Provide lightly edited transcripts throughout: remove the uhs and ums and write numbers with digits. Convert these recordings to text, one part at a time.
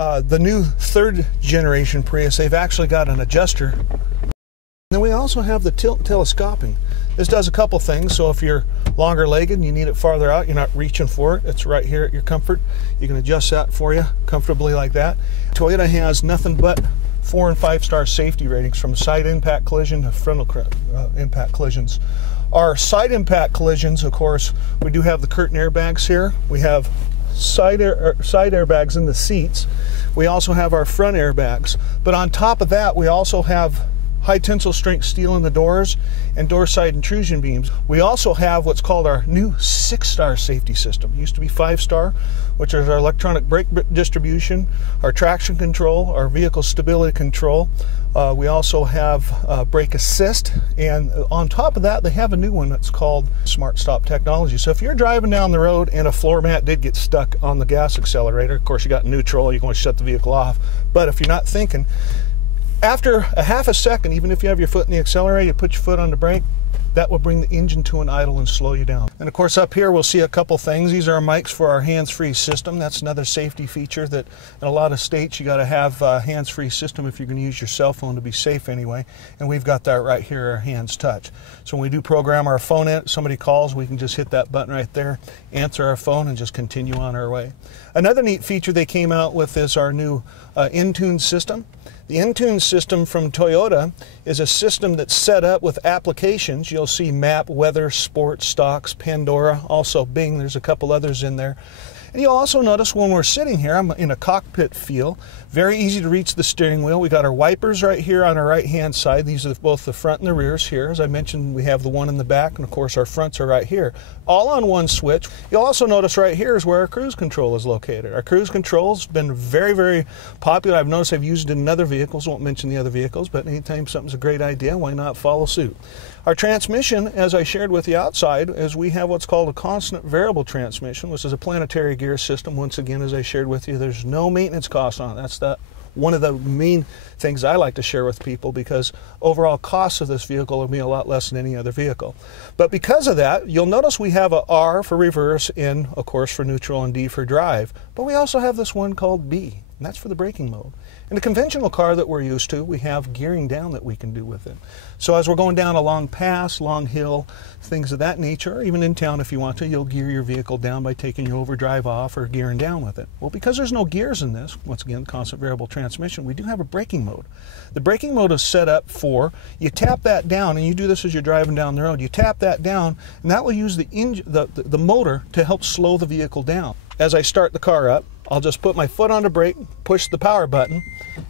The new third generation Prius, they've actually got an adjuster. Then we also have the tilt telescoping. This does a couple things. So if you're longer legged and you need it farther out, you're not reaching for it, it's right here at your comfort. You can adjust that for you comfortably like that. Toyota has nothing but 4- and 5-star safety ratings, from side impact collision to frontal impact collisions. Our side impact collisions, of course, we do have the curtain airbags here. We have side airbags in the seats. We also have our front airbags. But on top of that, we also have high tensile strength steel in the doors and door side intrusion beams. We also have what's called our new 6-star safety system. It used to be 5-star, which is our electronic brake distribution, our traction control, our vehicle stability control. We also have brake assist, and on top of that they have a new one that's called Smart Stop technology. So if you're driving down the road and a floor mat did get stuck on the gas accelerator, of course you got neutral, you can shut the vehicle off. But if you're not thinking, after a half a second, even if you have your foot in the accelerator, you put your foot on the brake, that will bring the engine to an idle and slow you down. And of course up here we'll see a couple things. These are our mics for our hands-free system. That's another safety feature that in a lot of states you got to have a hands-free system if you're going to use your cell phone to be safe anyway. And we've got that right here, our hands touch. So when we do program our phone in, somebody calls, we can just hit that button right there, answer our phone, and just continue on our way. Another neat feature they came out with is our new Intune system. The Intune system from Toyota is a system that's set up with applications. You'll see map, weather, sports, stocks, Pandora, also Bing. There's a couple others in there. And you'll also notice when we're sitting here, I'm in a cockpit feel. Very easy to reach the steering wheel. We got our wipers right here on our right-hand side. These are both the front and the rears here. As I mentioned, we have the one in the back, and of course our fronts are right here. All on one switch. You'll also notice right here is where our cruise control is located. Our cruise control has been very, very popular. I've noticed I've used it in other vehicles. Won't mention the other vehicles, but anytime something's a great idea, why not follow suit? Our transmission, as I shared with you outside, is we have what's called a constant variable transmission, which is a planetary gear system. Once again, as I shared with you, there's no maintenance cost on it. That's one of the main things I like to share with people, because overall costs of this vehicle will be a lot less than any other vehicle. But because of that, you'll notice we have a R for reverse, N, of course, for neutral, and D for drive. But we also have this one called B, and that's for the braking mode. In a conventional car that we're used to, we have gearing down that we can do with it. So as we're going down a long pass, long hill, things of that nature, or even in town if you want to, you'll gear your vehicle down by taking your overdrive off or gearing down with it. Well, because there's no gears in this, once again, constant variable transmission, we do have a braking mode. The braking mode is set up for, you tap that down, and you do this as you're driving down the road, you tap that down, and that will use the motor to help slow the vehicle down. As I start the car up, I'll just put my foot on the brake, push the power button,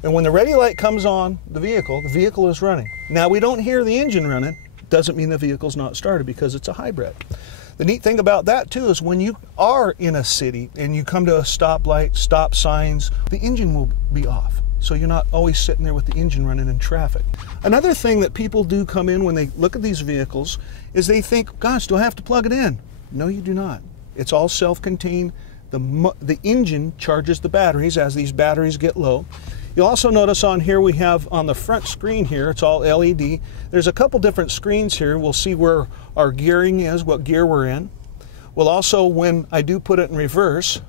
and when the ready light comes on the vehicle is running. Now we don't hear the engine running, doesn't mean the vehicle's not started, because it's a hybrid. The neat thing about that too is when you are in a city and you come to a stoplight, stop signs, the engine will be off. So you're not always sitting there with the engine running in traffic. Another thing that people do come in when they look at these vehicles is they think, gosh, do I have to plug it in? No, you do not. It's all self-contained. The engine charges the batteries as these batteries get low. You'll also notice on here we have on the front screen here, it's all LED. There's a couple different screens here. We'll see where our gearing is, what gear we're in. We'll also, when I do put it in reverse,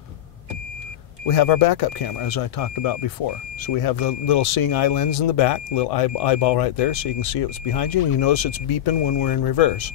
we have our backup camera, as I talked about before. So we have the little seeing eye lens in the back, little eyeball right there, so you can see what's behind you, and you notice it's beeping when we're in reverse.